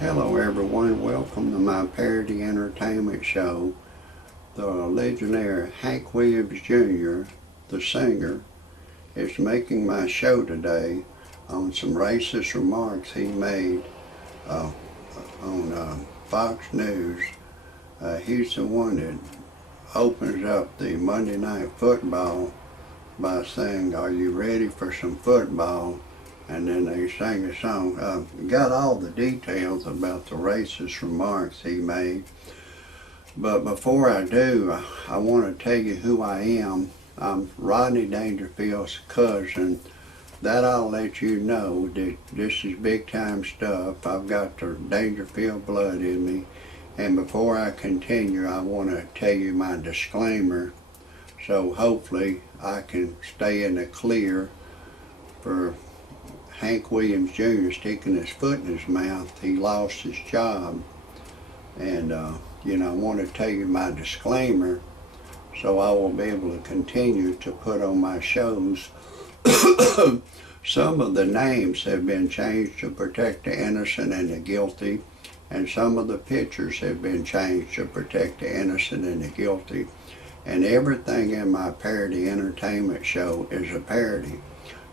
Hello everyone, welcome to my parody entertainment show. The legendary Hank Williams Jr., the singer, is making my show today on some racist remarks he made on Fox News. He's the one that opens up the Monday Night Football by saying, "Are you ready for some football?" And then they sang a song. Got all the details about the racist remarks he made. But before I do, I want to tell you who I am. I'm Rodney Dangerfield's cousin. That I'll let you know that this is big time stuff. I've got the Dangerfield blood in me. And before I continue, I want to tell you my disclaimer. So hopefully I can stay in the clear for Hank Williams Jr. sticking his foot in his mouth. He lost his job. And, I want to tell you my disclaimer so I will be able to continue to put on my shows. Some of the names have been changed to protect the innocent and the guilty, and some of the pictures have been changed to protect the innocent and the guilty. And everything in my parody entertainment show is a parody.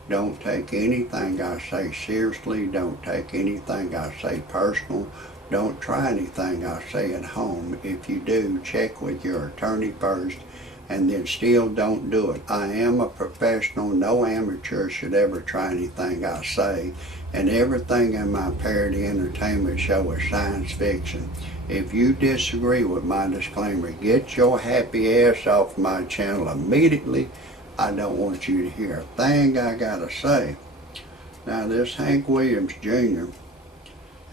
Don't take anything I say seriously. Don't take anything I say personal. Don't try anything I say at home. If you do, check with your attorney first, and then still don't do it. I am a professional. No amateur should ever try anything I say. And everything in my parody entertainment show is science fiction. If you disagree with my disclaimer, get your happy ass off my channel immediately. I don't want you to hear a thing I gotta say. Now this Hank Williams Jr.,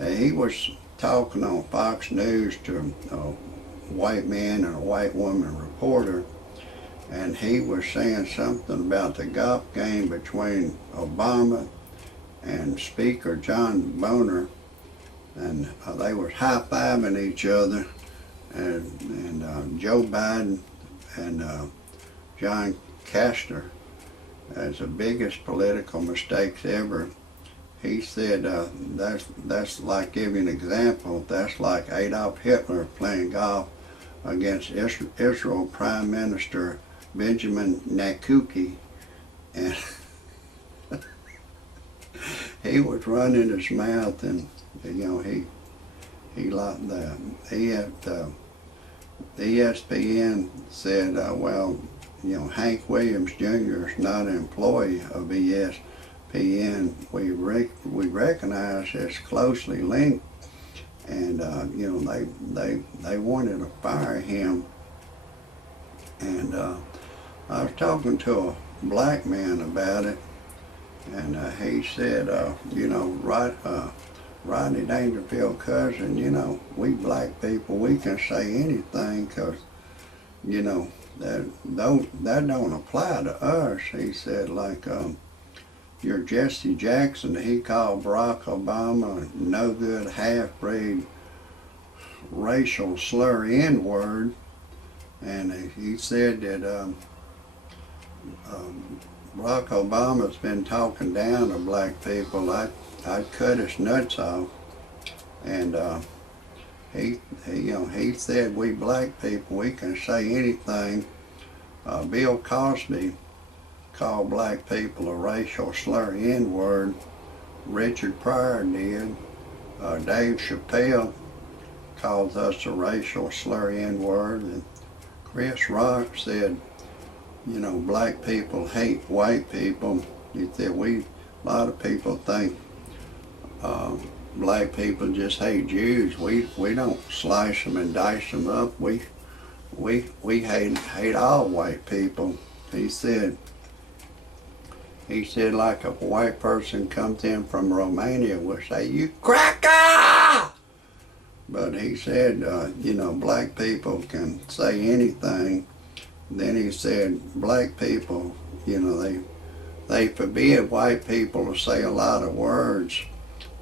he was talking on Fox News to a white man and a white woman reporter, and he was saying something about the golf game between Obama and Speaker John Boehner, and they were high-fiving each other, and Joe Biden and John Castor as the biggest political mistakes ever. He said that's like, giving an example, that's like Adolf Hitler playing golf against Israel Prime Minister Benjamin Netanyahu, and he was running his mouth, and he like that. ESPN said, Hank Williams Jr. is not an employee of ESPN. We recognize it's closely linked, and they wanted to fire him. And I was talking to a black man about it, and he said, Rodney Dangerfield cousin, we black people, we can say anything, because that don't apply to us. He said, like, your Jesse Jackson, he called Barack Obama a no good half-breed racial slur N-word, and he said that Barack Obama's been talking down to black people. I'd cut his nuts off, and he said we black people, we can say anything. Bill Cosby called black people a racial slur N-word. Richard Pryor did. Dave Chappelle calls us a racial slur N-word. And Chris Rock said, black people hate white people. He said a lot of people think black people just hate Jews. We don't slice them and dice them up. We hate all white people. He said like, if a white person comes in from Romania, we'll say, "You cracker!" But he said, black people can say anything. Then he said, black people, they forbid white people to say a lot of words,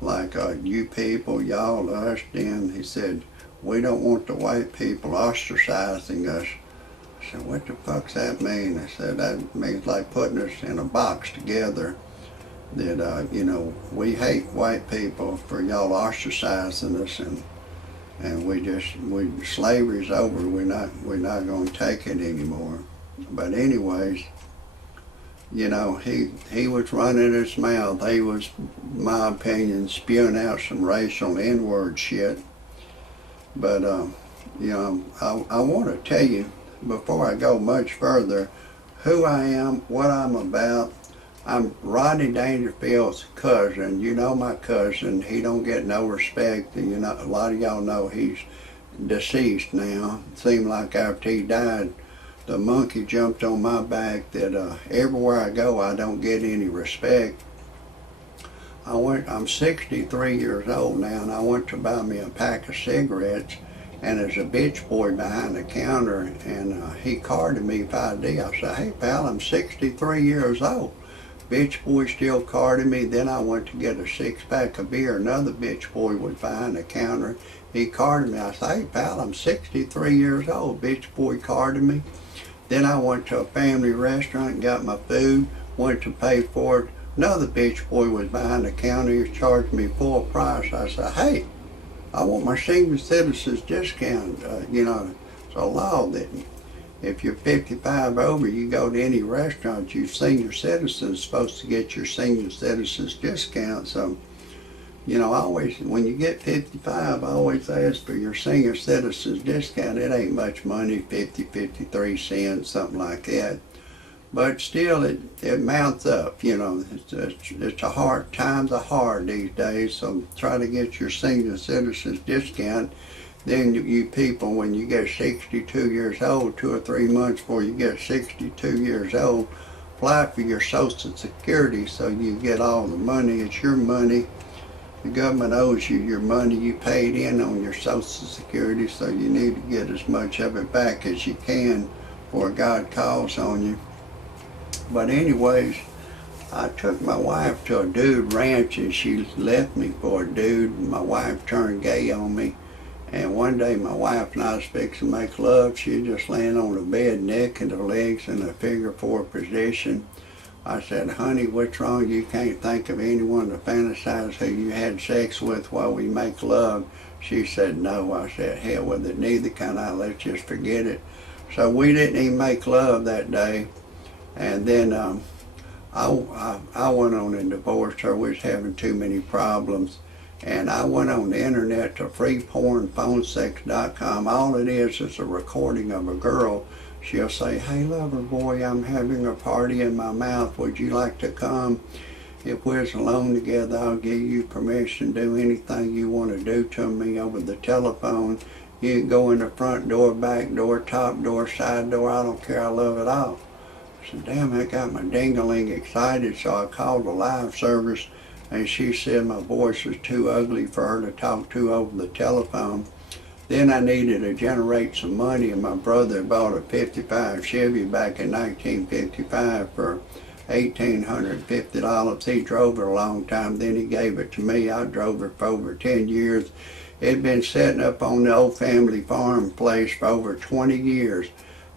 like you people, y'all, us, them. He said, we don't want the white people ostracizing us. I said, what the fuck's that mean? I said, that means like putting us in a box together. that you know, we hate white people for y'all ostracizing us, and slavery's over. We're not going to take it anymore. But anyways, you know, he was running his mouth. He was, in my opinion, spewing out some racial N-word shit. But you know, I want to tell you before I go much further who I am, what I'm about. I'm Rodney Dangerfield's cousin. You know my cousin. He don't get no respect. You know, a lot of y'all know he's deceased now. It seemed like after he died, the monkey jumped on my back that everywhere I go, I don't get any respect. I'm 63 years old now, and I went to buy me a pack of cigarettes, and there's a bitch boy behind the counter, and he carded me 5D. I said, hey pal, I'm 63 years old. Bitch boy still carded me. Then I went to get a 6-pack of beer. Another bitch boy was behind the counter. He carded me. I said, hey pal, I'm 63 years old. Bitch boy carded me. Then I went to a family restaurant and got my food, went to pay for it. Another bitch boy was behind the counter. He charged me full price. I said, hey, I want my senior citizens discount. You know, it's a law that if you're 55 over, you go to any restaurant, you senior citizens supposed to get your senior citizens discount. So, you know, when you get 55, I always ask for your senior citizens discount. It ain't much money, 50, 53 cents, something like that. But still, it mounts up. You know, it's a hard, times are hard these days. So try to get your senior citizens discount. Then you people, when you get 62 years old, 2 or 3 months before you get 62 years old, apply for your Social Security so you get all the money. It's your money. The government owes you your money you paid in on your Social Security, so you need to get as much of it back as you can before God calls on you. But anyways, I took my wife to a dude ranch, and she left me for a dude. My wife turned gay on me. And one day my wife and I was fixing to make love. She was just laying on the bed, neck and her legs in a figure 4 position. I said, honey, what's wrong? You can't think of anyone to fantasize who you had sex with while we make love. She said, no. I said, hell with it, neither can I. Let's just forget it. So we didn't even make love that day. And then I went on and divorced her. We was having too many problems. And I went on the internet to freepornphonesex.com. All it is a recording of a girl. She'll say, hey lover boy, I'm having a party in my mouth. Would you like to come? If we're alone together, I'll give you permission to do anything you want to do to me over the telephone. You can go in the front door, back door, top door, side door. I don't care. I love it all. I said, damn, that got my ding-a-ling excited. So I called the live service. And she said my voice was too ugly for her to talk to over the telephone. Then I needed to generate some money, and my brother bought a 55 Chevy back in 1955 for $1,850. He drove it a long time, then he gave it to me. I drove it for over 10 years. It'd been sitting up on the old family farm place for over 20 years,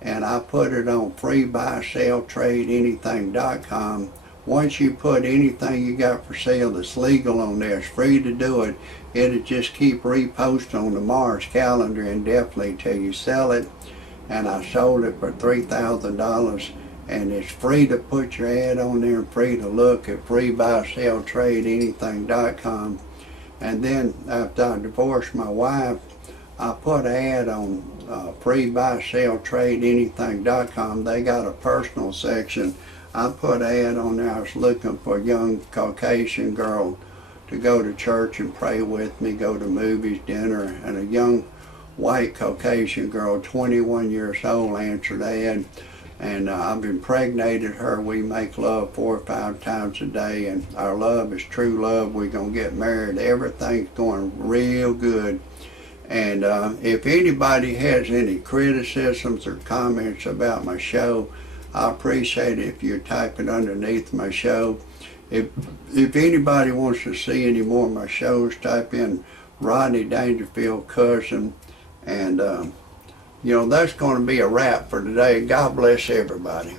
and I put it on freebuyseltradeanything.com. Once you put anything you got for sale that's legal on there, it's free to do it. It'll just keep reposting on the Mars calendar indefinitely till you sell it. And I sold it for $3,000. And it's free to put your ad on there and free to look at freebuyseltradeanything.com. And then after I divorced my wife, I put an ad on freebuyseltradeanything.com. They got a personal section. I put an ad on there. I was looking for a young Caucasian girl to go to church and pray with me, go to movies, dinner, and a young white Caucasian girl, 21 years old, answered the ad. And I've impregnated her. We make love 4 or 5 times a day, and our love is true love. We're going to get married. Everything's going real good. And if anybody has any criticisms or comments about my show, I appreciate it if you type it underneath my show. If anybody wants to see any more of my shows, type in Rodney Dangerfield Cousin. And, you know, that's going to be a wrap for today. God bless everybody.